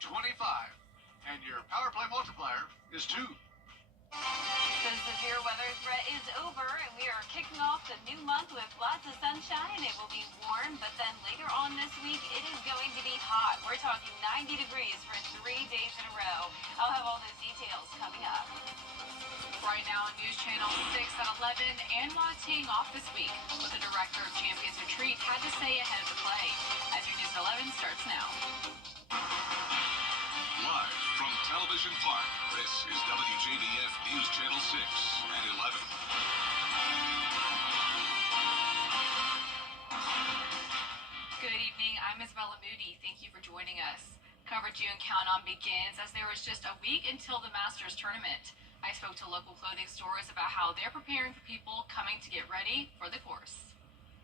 25. And your power play multiplier is 2. The severe weather threat is over, and we are kicking off the new month with lots of sunshine. It will be warm, but then later on this week, it is going to be hot. We're talking 90 degrees for 3 days in a row. I'll have all those details coming up. Right now on News Channel 6 at 11, Anwar teeing off this week. What the director of Champions Retreat had to say ahead of the play. As your News at 11 starts now. Live from Television Park, this is WJBF News Channel 6 at 11. Good evening, I'm Isabella Moody. Thank you for joining us. Coverage you can count on begins as there is just a week until the Masters tournament. I spoke to local clothing stores about how they're preparing for people coming to get ready for the course.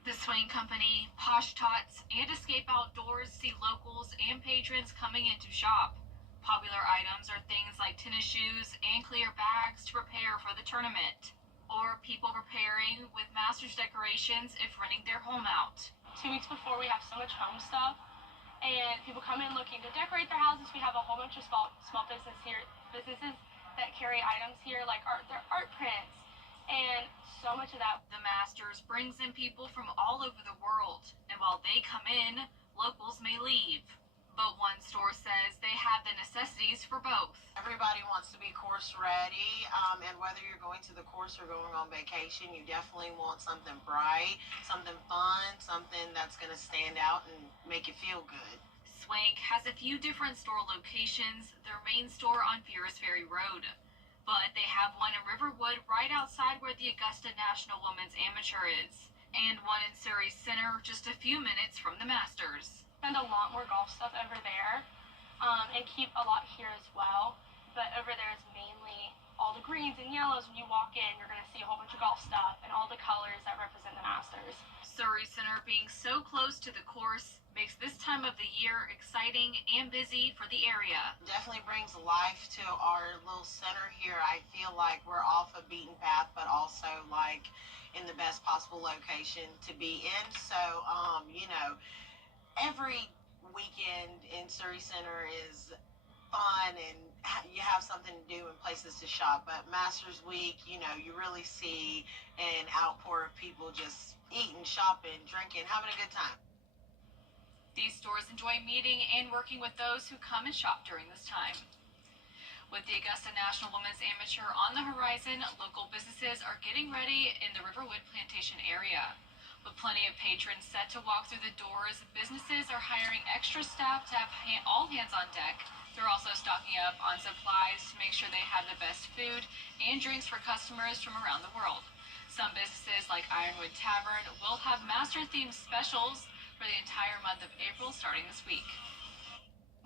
The Swain Company, Posh Tots, and Escape Outdoors see locals and patrons coming in to shop. Popular items are things like tennis shoes and clear bags to prepare for the tournament, or people preparing with Masters decorations if renting their home out. 2 weeks before, we have so much home stuff, and people come in looking to decorate their houses. We have a whole bunch of small businesses that carry items here, like their art prints, and so much of that. The Masters brings in people from all over the world, and while they come in, locals may leave. But one store says they have the necessities for both. Everybody wants to be course ready, and whether you're going to the course or going on vacation, you definitely want something bright, something fun, something that's going to stand out and make you feel good. Swank has a few different store locations, their main store on Ferris Ferry Road. But they have one in Riverwood right outside where the Augusta National Women's Amateur is, and one in Surrey Center just a few minutes from the Masters. Spend a lot more golf stuff over there, and keep a lot here as well. But over there is mainly all the greens and yellows. When you walk in, you're going to see a whole bunch of golf stuff and all the colors that represent the Masters. Surrey Center being so close to the course makes this time of the year exciting and busy for the area. Definitely brings life to our little center here. I feel like we're off a beaten path, but also like in the best possible location to be in. So, every weekend in Surrey Center is fun and you have something to do and places to shop. But Masters Week, you really see an outpour of people just eating, shopping, drinking, having a good time. These stores enjoy meeting and working with those who come and shop during this time. With the Augusta National Women's Amateur on the horizon, local businesses are getting ready in the Riverwood Plantation area. With plenty of patrons set to walk through the doors, businesses are hiring extra staff to have all hands on deck. They're also stocking up on supplies to make sure they have the best food and drinks for customers from around the world. Some businesses like Ironwood Tavern will have Master-themed specials for the entire month of April starting this week.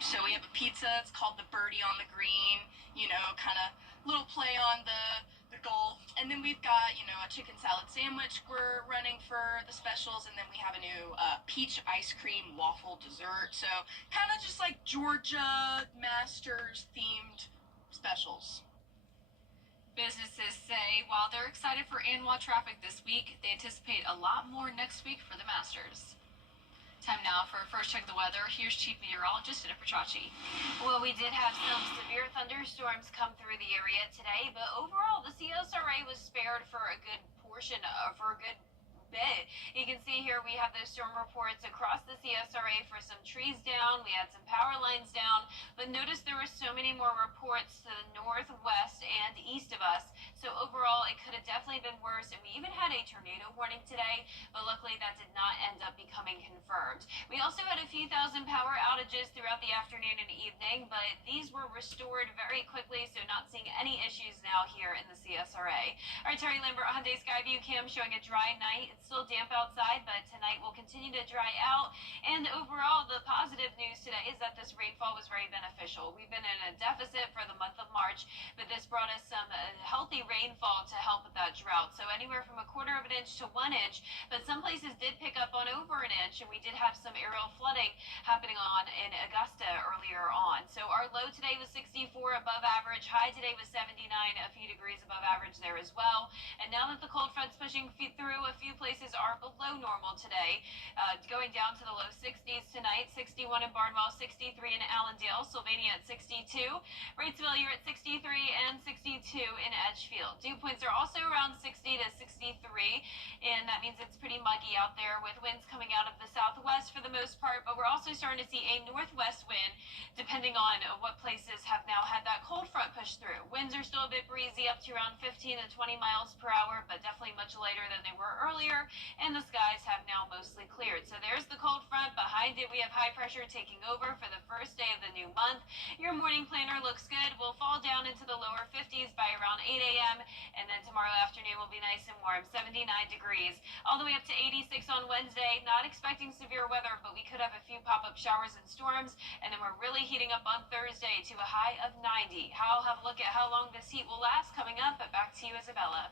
So we have a pizza, it's called the Birdie on the Green, kind of little play on the golf. And then we've got, a chicken salad sandwich we're running for the specials. And then we have a new peach ice cream waffle dessert. So kind of just like Georgia Masters themed specials. Businesses say while they're excited for Anwa traffic this week, they anticipate a lot more next week for the Masters. Time now for a first check of the weather. Here's Chief Meteorologist Jennifer Chachi. Well, we did have some severe thunderstorms come through the area today, but overall the CSRA was spared for a good portion, for a good bit. You can see here we have those storm reports across the CSRA for some trees down. We had some power lines down, but notice there were so many more reports to the northwest and east of us. So overall, it could have definitely been worse, and we even had a tornado warning today, but luckily that did not end up becoming confirmed. We also had a few thousand power outages throughout the afternoon and evening, but these were restored very quickly, so not seeing any issues now here in the CSRA. All right, Terry Lambert, Hyundai Skyview cam showing a dry night. It's still damp outside, but tonight will continue to dry out. And overall, the positive news today is that this rainfall was very beneficial. We've been in a deficit for the month of March, but this brought us some healthy rainfall to help with that drought. So anywhere from 1/4 of an inch to 1 inch, but some places did pick up on over an inch, and we did have some aerial flooding happening in Augusta earlier on. So our Our low today was 64, above average. High today was 79, a few degrees above average there as well. And now that the cold front's pushing through, a few places are below normal today. Going down to the low 60s tonight, 61 in Barnwell, 63 in Allendale, Sylvania at 62, Wrightsville, you're at 63, and 62 in Edgefield. Dew points are also around 60 to 63, and that means it's pretty muggy out there with winds coming out of the southwest for the most part, but we're also starting to see a northwest wind depending on what places have now had that cold front push through. Winds are still a bit breezy, up to around 15 to 20 miles per hour, but definitely much lighter than they were earlier, and the skies have now mostly cleared. So there's the cold front. Behind it, we have high pressure taking over for the first day of the new month. Your morning planner looks good. We'll fall down into the lower 50s by around 8 a.m., and then tomorrow afternoon will be nice and warm, 79 degrees, all the way up to 86 on Wednesday. Not expecting severe weather, but we could have a few pop-up showers and storms, and then we're really heating up on Thursday to a high of 90. I'll have a look at how long this heat will last coming up, but back to you, Isabella.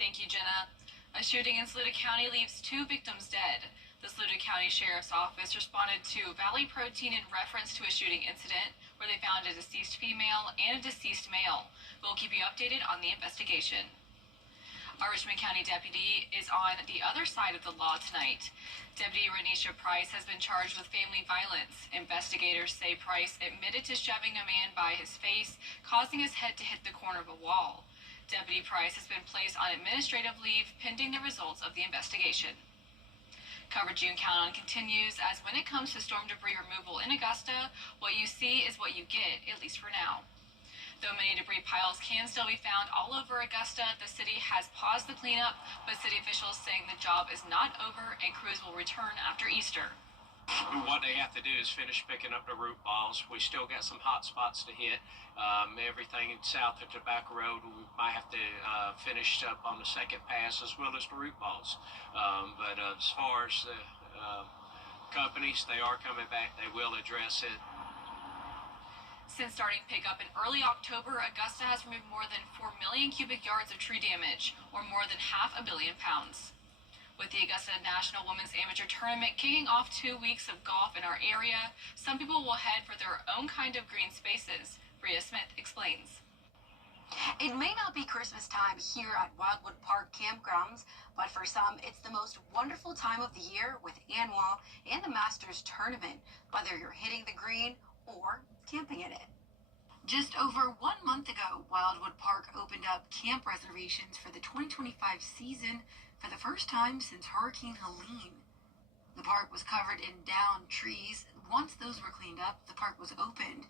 Thank you, Jenna. A shooting in Saluda County leaves 2 victims dead. The Saluda County Sheriff's Office responded to Valley Protein in reference to a shooting incident where they found a deceased female and a deceased male. We'll keep you updated on the investigation. Our Richmond County deputy is on the other side of the law tonight. Deputy Renisha Price has been charged with family violence. Investigators say Price admitted to shoving a man by his face, causing his head to hit the corner of a wall. Deputy Price has been placed on administrative leave pending the results of the investigation. Coverage you can count on continues, as when it comes to storm debris removal in Augusta, what you see is what you get, at least for now. Though many debris piles can still be found all over Augusta, the city has paused the cleanup, but city officials saying the job is not over and crews will return after Easter. What they have to do is finish picking up the root balls. We still got some hot spots to hit. Everything south of Tobacco Road, we might have to finish up on the second pass as well as the root balls. But as far as the companies, they are coming back. They will address it. Since starting pickup in early October, Augusta has removed more than 4 million cubic yards of tree damage, or more than ½ billion pounds. With the Augusta National Women's Amateur Tournament kicking off 2 weeks of golf in our area, some people will head for their own kind of green spaces. Bria Smith explains. It may not be Christmas time here at Wildwood Park Campgrounds, but for some, it's the most wonderful time of the year with Annual and the Masters Tournament, whether you're hitting the green or camping in it. Just over 1 month ago, Wildwood Park opened up camp reservations for the 2025 season for the first time since Hurricane Helene. The park was covered in downed trees. Once those were cleaned up, the park was opened.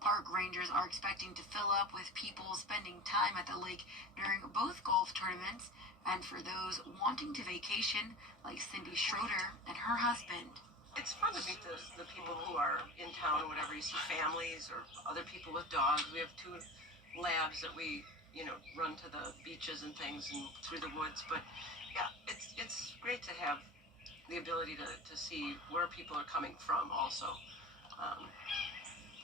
Park rangers are expecting to fill up with people spending time at the lake during both golf tournaments, and for those wanting to vacation, like Cindy Schroeder and her husband. It's fun to meet the people who are in town or whatever. You see families or other people with dogs. We have 2 labs that we, run to the beaches and things and through the woods. But yeah, it's great to have the ability to see where people are coming from also.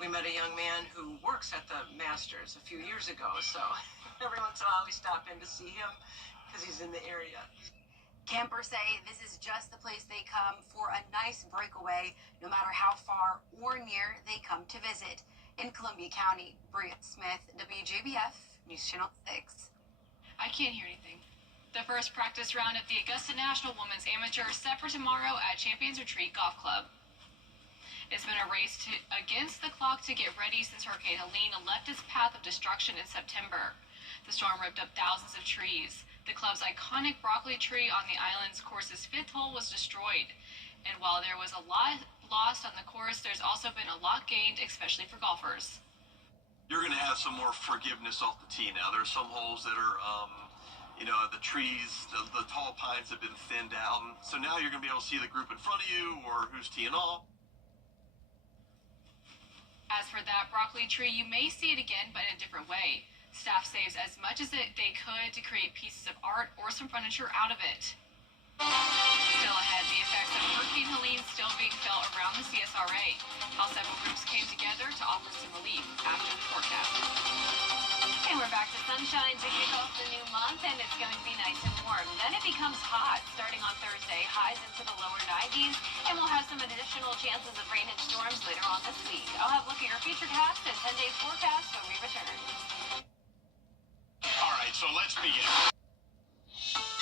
We met a young man who works at the Masters a few years ago, so every once in a while we stop in to see him because he's in the area. Campers say this is just the place they come for a nice breakaway, no matter how far or near they come to visit. In Columbia County, Bria Smith, WJBF, News Channel 6. I can't hear anything. The first practice round of the Augusta National Women's Amateur is set for tomorrow at Champions Retreat Golf Club. It's been a race against the clock to get ready since Hurricane Helene left its path of destruction in September. The storm ripped up thousands of trees. The club's iconic broccoli tree on the island's course's 5th hole was destroyed. And while there was a lot lost on the course, there's also been a lot gained, especially for golfers. You're going to have some more forgiveness off the tee now. There are some holes that are, the trees, the tall pines have been thinned out. And so now you're going to be able to see the group in front of you or who's teeing off. As for that broccoli tree, you may see it again, but in a different way. Staff saves as much as they could to create pieces of art or some furniture out of it. Still ahead, the effects of Hurricane Helene still being felt around the CSRA. How several groups came together to offer some relief after the forecast. And we're back to sunshine to kick off the new month, and it's going to be nice and warm. Then it becomes hot starting on Thursday, highs into the lower 90s, and we'll have some additional chances of rain and storms later on this week. I'll have a look at your futurecast and 10-day forecast when we return. All right, so let's begin.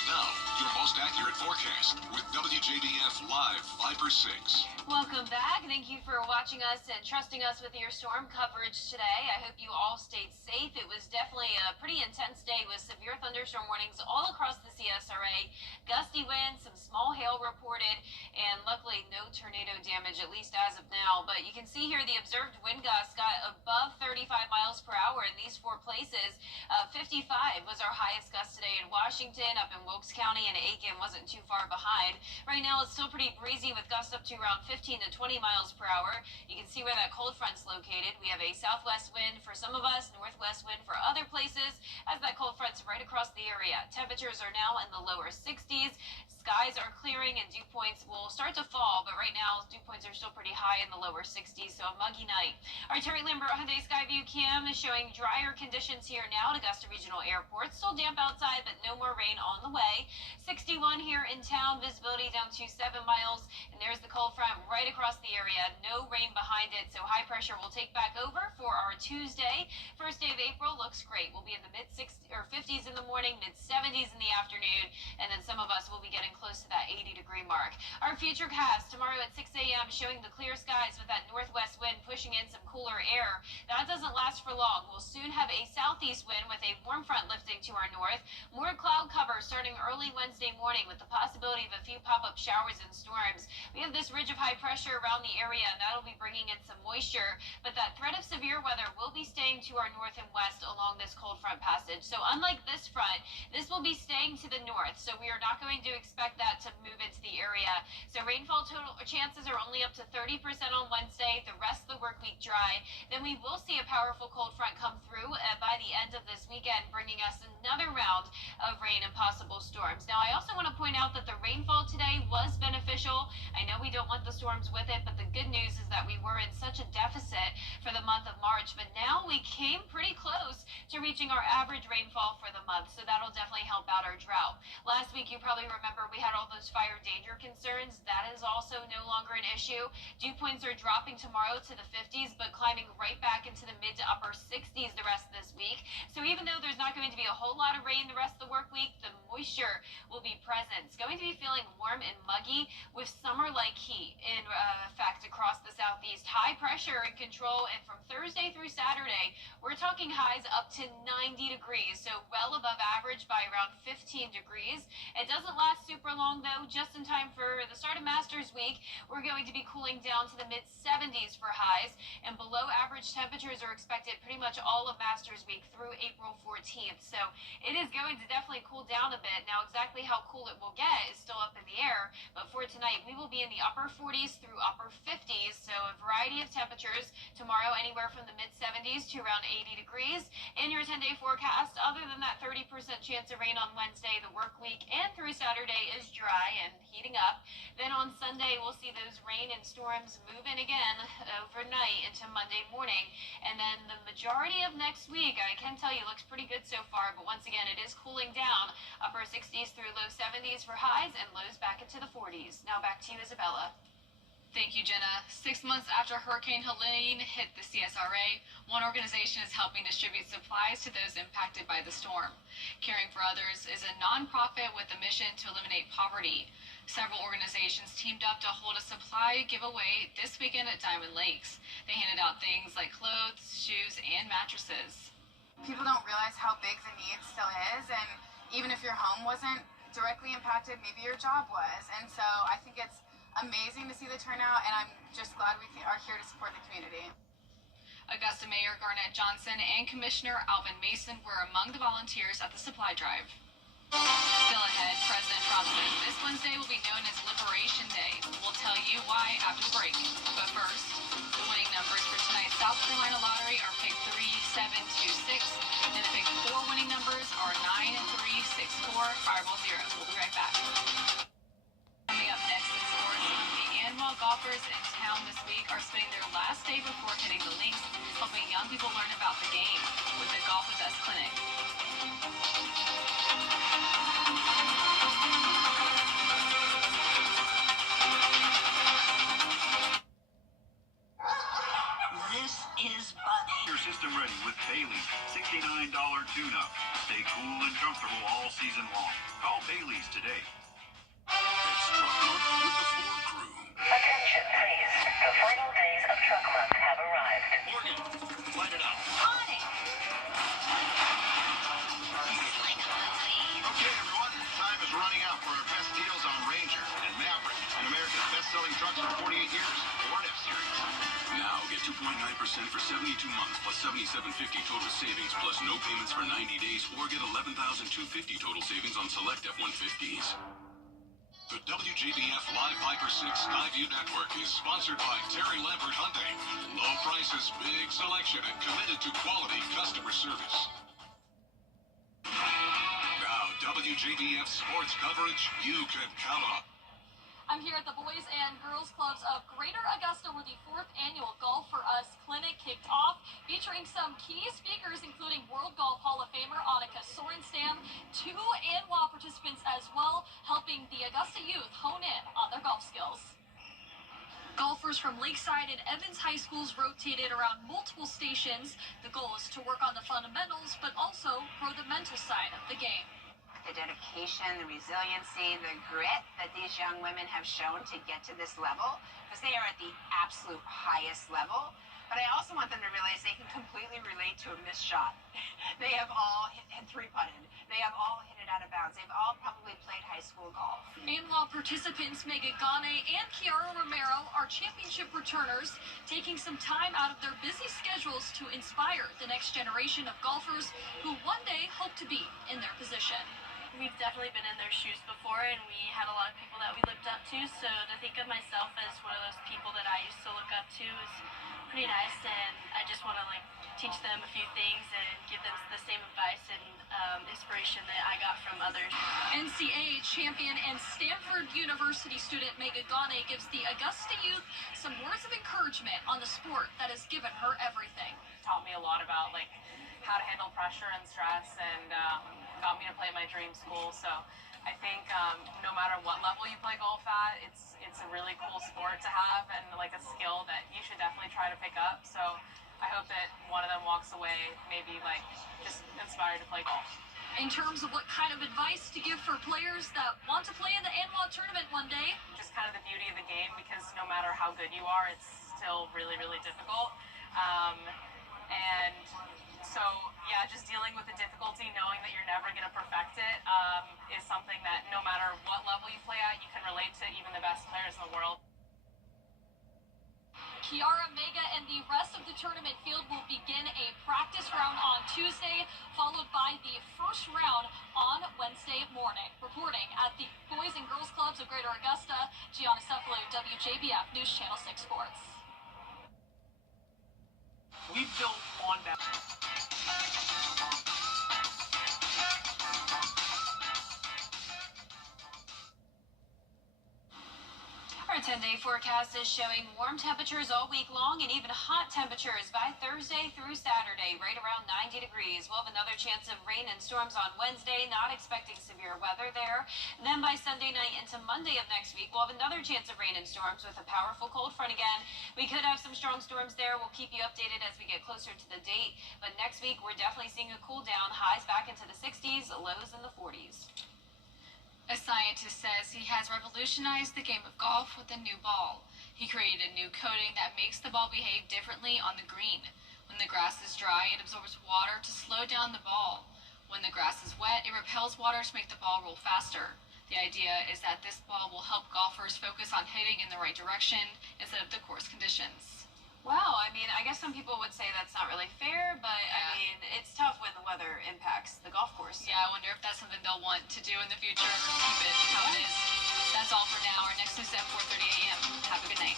Now, your most accurate forecast with WJDF Live 5/6. Welcome back. Thank you for watching us and trusting us with your storm coverage today. I hope you all stayed safe. It was definitely a pretty intense day with severe thunderstorm warnings all across the CSRA. Gusty winds, some small hail reported, and luckily no tornado damage, at least as of now. But you can see here the observed wind gusts got above 35 miles per hour in these four places. 55 was our highest gust today in Washington, up in Wilkes County, and Aiken wasn't too far behind. Right now it's still pretty breezy with gusts up to around 15 to 20 miles per hour. You can see where that cold front's located. We have a southwest wind for some of us, northwest wind for other places, as that cold front's right across the area. Temperatures are now in the lower 60s. Skies are clearing and dew points will start to fall, but right now dew points are still pretty high in the lower 60s, so a muggy night. Our Terry Lambert Hyundai Skyview cam is showing drier conditions here now at Augusta Regional Airport. Still damp outside, but no more rain on the way. 61 here in town, visibility down to 7 miles, and there's the cold front right across the area. No rain behind it, so high pressure will take back over for our Tuesday. First day of April looks great. We'll be in the mid-60s or 50s in the morning, mid-70s in the afternoon, and then some of us will be getting close to that 80-degree mark. Our futurecast tomorrow at 6 a.m. showing the clear skies with that northwest wind pushing in some cooler air. That doesn't last for long. We'll soon have a southeast wind with a warm front lifting to our north. More cloud cover starting early Wednesday morning with the possibility of a few pop-up showers and storms. We have this ridge of high pressure around the area, and that'll be bringing in some moisture, but that threat of severe weather will be staying to our north and west along this cold front passage. So unlike this front, this will be staying to the north, so we are not going to expect that to move into the area. So rainfall total chances are only up to 30% on Wednesday, the rest of the work week dry. Then we will see a powerful cold front come through by the end of this weekend, bringing us another round of rain and possible storms. Now, I also want to point out that the rainfall today was beneficial. I know we don't want the storms with it, but the good news is that we were in such a deficit for the month of March, but now we came pretty close to reaching our average rainfall for the month, so that'll definitely help out our drought. Last week, you probably remember we had all those fire danger concerns. That is also no longer an issue. Dew points are dropping tomorrow to the 50s, but climbing right back into the mid to upper 60s the rest of this week. So even though there's not going to be a whole lot of rain the rest of the work week, the moisture will be present. It's going to be feeling warm and muggy with summer-like heat in fact across the southeast. High pressure in control, and from Thursday through Saturday, we're talking highs up to 90 degrees, so well above average by around 15 degrees. It doesn't last super long though, just in time for the start of Masters Week. We're going to be cooling down to the mid-70s for highs, and below average temperatures are expected pretty much all of Masters Week through April 14th. So it is going to definitely cool down a bit. Now, exactly how cool it will get is still up in the air, but for tonight, we will be in the upper 40s through upper 50s, so a variety of temperatures. Tomorrow, anywhere from the mid-70s to around 80 degrees. In your 10-day forecast, other than that 30% chance of rain on Wednesday, the work week and through Saturday is dry and heating up. Then on Sunday, we'll see those rain and storms move in again overnight into Monday morning. And then the majority of next week, I can tell you, looks pretty good so far, but once again, it is cooling down. Upper 60s through low 70s for highs and lows back into the 40s. Now back to you, Isabella. Thank you, Jenna. 6 months after Hurricane Helene hit the CSRA, one organization is helping distribute supplies to those impacted by the storm. Caring for Others is a nonprofit with a mission to eliminate poverty. Several organizations teamed up to hold a supply giveaway this weekend at Diamond Lakes. They handed out things like clothes, shoes, and mattresses. People don't realize how big the need still is, and even if your home wasn't directly impacted, maybe your job was. And so I think it's amazing to see the turnout, and I'm just glad we are here to support the community. Augusta Mayor Garnett Johnson and Commissioner Alvin Mason were among the volunteers at the supply drive. Still ahead, President Trump says this Wednesday will be known as Liberation Day. We'll tell you why after the break. But first, the winning numbers for tonight's South Carolina lottery are pick 3, 7, 2, 6, and the pick 4 winning numbers are 9, 3, 6, 4, Fireball 0. We'll be right back. Coming up next in sports, the Anwell golfers in town this week are spending their last day before hitting the links, helping young young people learn about the game with the Golf With Us Clinic. This is Buddy. Your system ready with Bailey's $69 tune-up. Stay cool and comfortable all season long. Call Bailey's today. It's Truck Month with the Ford Crew. Attention, please. The final days of Truck Month have arrived. Morgan, light it out. On it. Okay, everyone, time is running out for our best deals on Ranger and Maverick, and America's best-selling trucks for 48 years, Ford F-Series. Now get 2.9% for 72 months plus $77.50 total savings plus no payments for 90 days or get $11,250 total savings on select F-150s. The WJBF Live Viper 6 Skyview Network is sponsored by Terry Lambert Hyundai. Low prices, big selection, and committed to quality customer service. Now, WJBF sports coverage you can count on. I'm here at the Boys and Girls Clubs of Greater Augusta where the 4th annual Golf for Us Clinic kicked off, featuring some key speakers including World Golf Hall of Famer Annika Sorenstam, 2 ANWA participants as well, helping the Augusta youth hone in on their golf skills. Golfers from Lakeside and Evans High Schools rotated around multiple stations. The goal is to work on the fundamentals, but also grow the mental side of the game. The dedication, the resiliency, the grit that these young women have shown to get to this level, because they are at the absolute highest level. But I also want them to realize they can completely relate to a missed shot. They have all hit three-putted. They have all hit it out of bounds. They've all probably played high school golf. ANWA participants Megan Gane and Kiara Romero are championship returners, taking some time out of their busy schedules to inspire the next generation of golfers who one day hope to be in their position. We've definitely been in their shoes before, and we had a lot of people that we looked up to, so to think of myself as one of those people that I used to look up to is pretty nice, and I just want to teach them a few things and give them the same advice and inspiration that I got from others. NCAA champion and Stanford University student Megan Gane gives the Augusta youth some words of encouragement on the sport that has given her everything. Taught me a lot about how to handle pressure and stress, and got me to play my dream school. So I think no matter what level you play golf at, it's a really cool sport to have and a skill that you should definitely try to pick up. So I hope that one of them walks away maybe just inspired to play golf. In terms of what kind of advice to give for players that want to play in the ANWA tournament one day, just kind of the beauty of the game, because no matter how good you are, it's still really, really difficult. And so, yeah, just dealing with the difficulty, knowing that you're never going to perfect it, is something that no matter what level you play at, you can relate to even the best players in the world. Kiara, Mega, and the rest of the tournament field will begin a practice round on Tuesday, followed by the first round on Wednesday morning. Reporting at the Boys and Girls Clubs of Greater Augusta, Gianna Cephalou, WJBF News Channel 6 Sports. We built on that. Our 10-day forecast is showing warm temperatures all week long and even hot temperatures by Thursday through Saturday, right around 90 degrees. We'll have another chance of rain and storms on Wednesday, not expecting severe weather there. And then by Sunday night into Monday of next week, we'll have another chance of rain and storms with a powerful cold front again. We could have some strong storms there. We'll keep you updated as we get closer to the date. But next week, we're definitely seeing a cool down, highs back into the 60s, lows in the 40s. A scientist says he has revolutionized the game of golf with a new ball. He created a new coating that makes the ball behave differently on the green. When the grass is dry, it absorbs water to slow down the ball. When the grass is wet, it repels water to make the ball roll faster. The idea is that this ball will help golfers focus on hitting in the right direction instead of the course conditions. Wow, I mean, I guess some people would say that's not really fair, but I mean, it's tough when the weather impacts the golf course. Yeah, I wonder if that's something they'll want to do in the future. Keep it how it is. That's all for now. Our next news at 4:30 a.m. Have a good night.